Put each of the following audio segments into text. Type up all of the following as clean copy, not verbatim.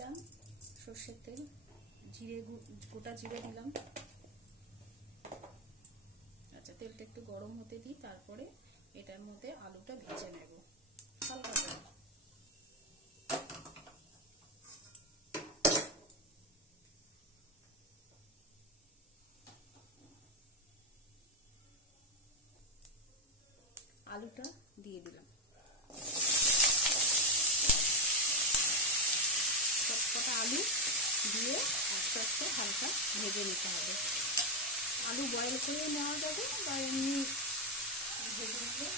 দিলাম সর্ষের তেল, জিরে, গোটা জিরে দিলাম। আচ্ছা, তেলটা একটু গরম হতে দিই, তারপরে এটার মধ্যে আলুটা ভেজে নেব হালকা করে। আলুটা দিয়ে দিলাম, সবকটা আলু দিয়ে আস্তে আস্তে হালকা ভেজে নিতে হবে। আলু বয়েল করে নেওয়া যাবে বা এমনি ভেজে নিলে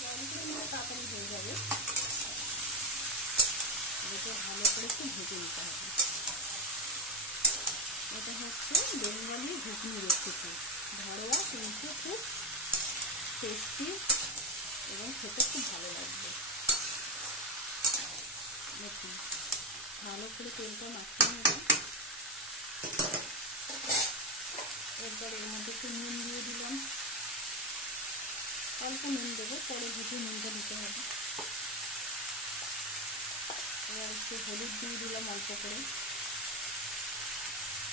বয়েল করে নিলে তাড়াতাড়ি হয়ে যাবে। এটাকে ভালো করে একটু ভেজে নিতে হবে। এটা হচ্ছে বেঙ্গলি ঘুগনি রেসিপি, ঘরোয়া কিন্তু খুব টেস্টি এবং খেতে খুব ভালো লাগবে। দেখুন ভালো করে তেলটা মাখিয়ে নেব। এরপর এর মধ্যে একটু নুন দিয়ে দিলাম, অল্প নুন দেবো, পরে ভেজে নুনটা দিতে হবে। এবার একটু হলুদ দিয়ে দিলাম অল্প করে,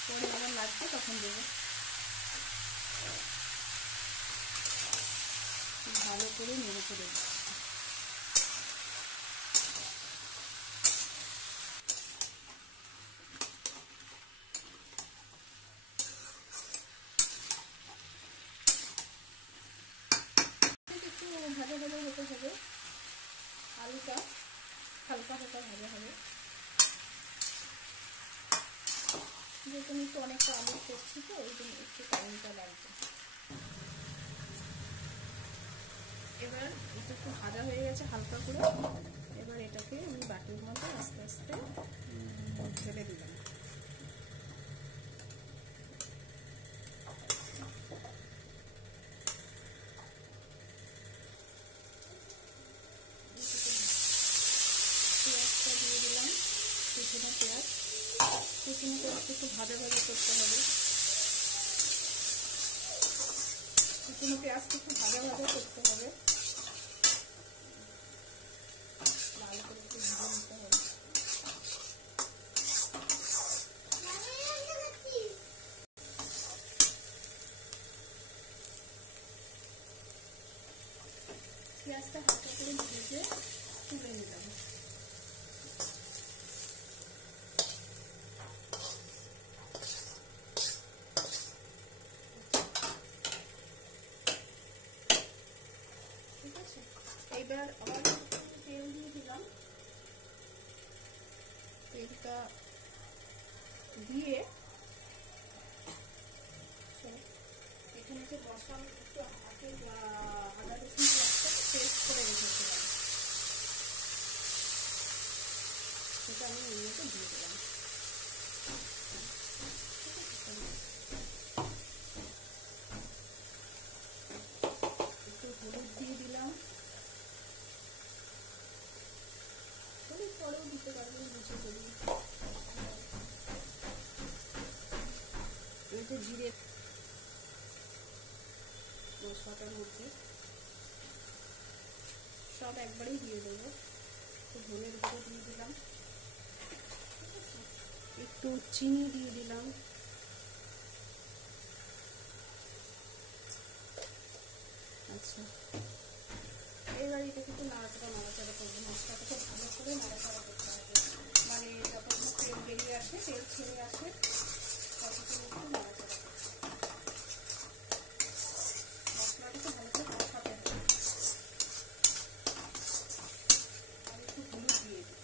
পরে আবার লাগবে তখন দেবো। ভালো করে নেড়ে চেড়ে দেবো। একটু ভাজা ভাজা হতে হবে, আলুটা হালকা হালকা ভাজা হবে, যেহেতু আমি একটু অনেকটা আলু করছি তো ওই জন্য একটু টাইমটা লাগবে। এবার এটা একটু ভাজা হয়ে গেছে হালকা করে। এবার এটাকে আমি বাটির মধ্যে আস্তে আস্তে ঢেলে দিলাম। পেঁয়াজটা দিয়ে দিলাম, কুচনো পেঁয়াজ। কুচনো পেঁয়াজটা একটু ভাজা ভাজা করতে হবে। কুচনো পেঁয়াজটা একটু ভাজা ভাজা করতে হবে, লাল করে একটু ভেজে নিতে হবে। পেঁয়াজটা হালকা করে ভেজে তুলে নিলাম। ঠিক আছে, এইবার আবার তেল দিয়ে দিলাম। তেলটা দিয়ে এখানে যে বসাম একটু আগে আদা রসুন পেস্ট করে রেখেছিলাম, সেটা আমি এর মধ্যে দিয়ে দিলাম। একটু হলুদ দিয়ে দিলাম, হলুদ পরেও দিতে পারবো নিচে যদি। এই যে জিরে মশলাটার মধ্যে সব একবারেই দিয়ে দেবো। একটু ধনের গুঁড়ো দিয়ে দিলাম, একটু চিনি দিয়ে দিলাম, আচ্ছা এবার এটাকে একটু নাড়াচাড়া করবো। মশলাটাকে ভালো করে নাড়াচাড়া করতে হবে, মানে যতক্ষণ তেল বেরিয়ে আসে, তেল ছেড়ে আসে ততক্ষণ একটু নাড়াচাড়া করতে হবে। মশলাটাকে ভালো করে কষাতে হবে। আর একটু হলুদ দিয়ে দিই।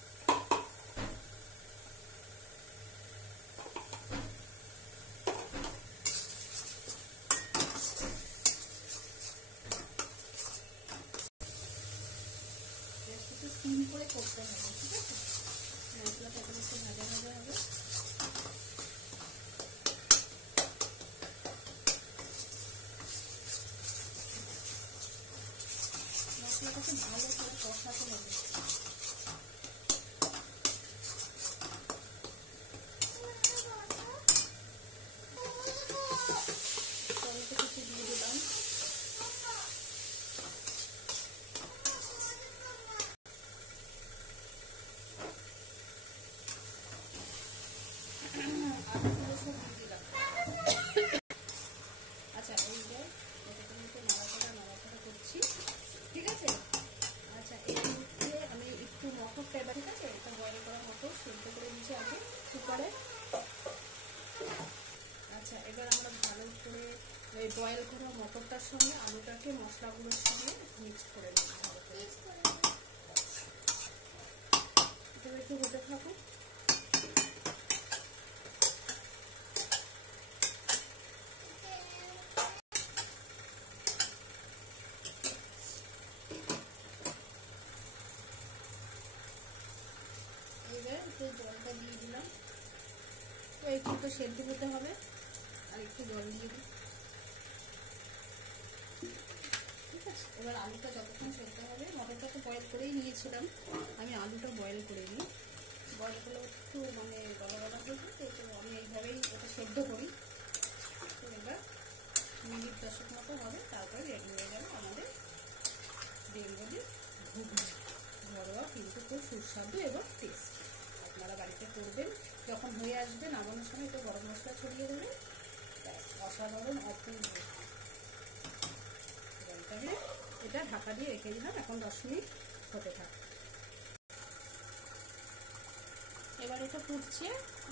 একটু সিম করে করতে হবে, ঠিক আছে? মশলাটা একটু ভাজা ভাজা হবে। মশলাটাকে ভালো করে কষাতে হবে। টমেটো কুচি দিয়ে দিলাম, আলুগুলো সব দিয়ে দিলাম। আচ্ছা এইটা এটাকে একটু নাড়াচাড়া করছি, ঠিক আছে। আচ্ছা এর মধ্যে আমি একটু মটরটা এবার, ঠিক আছে, এটা বয়েল করা মটর সেদ্ধ করে নিয়েছি আগে কুকারে। আচ্ছা এবার আমরা ভালো করে ওই বয়েল করা মটরটার সঙ্গে আলুটাকে মশলাগুলোর সঙ্গে মিক্স করে নেব ভালো করে। এটা একটু হতে থাকুক। এবার একটু জলটা দিয়ে দিলাম, তো একটু তো সেদ্ধ হতে হবে, আর একটু জল দিয়ে দিই, ঠিক আছে। এবার আলুটা যতক্ষণ সেদ্ধ হবে, মটরটা তো বয়েল করেই নিয়েছিলাম আমি, আলুটা বয়েল করে নিই। বয়েল করলে একটু মানে গলা গলা হয়ে যায়, তো আমি এইভাবেই ওটা সেদ্ধ করি। তো এবার মিনিট 10 মতো হবে, তারপরে রেডি হয়ে গেল আমাদের বেঙ্গলি ঘুগনি। ঘরোয়া কিন্তু খুব সুস্বাদু এবং টেস্টি। আপনারা বাড়িতে করবেন, যখন হয়ে আসবে নামানোর সময় একটু গরম মশলা ছড়িয়ে দেবেন, অসাধারণ অপূর্ব। এটা ঢাকা দিয়ে রেখে দিলাম, এখন 10 মিনিট হতে থাকে। এবার এটা ফুটছে,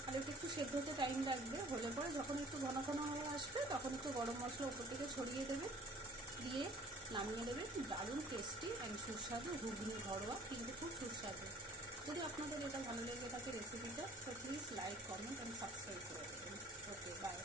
আলুটা একটু সেদ্ধ হতে টাইম লাগবে। হলে পরে যখন একটু ঘন ঘন হয়ে আসবে, তখন একটু গরম মশলা উপর থেকে ছড়িয়ে দেবে, দিয়ে নামিয়ে দেবে। দারুণ টেস্টি অ্যান্ড সুস্বাদু ঘুগনি, ঘরোয়া কিন্তু খুব সুস্বাদু। যদি আপনাদের এটা ভালো লেগে থাকে রেসিপিটা, তো please like, comment and subscribe করে দেবেন। ওকে, বাই।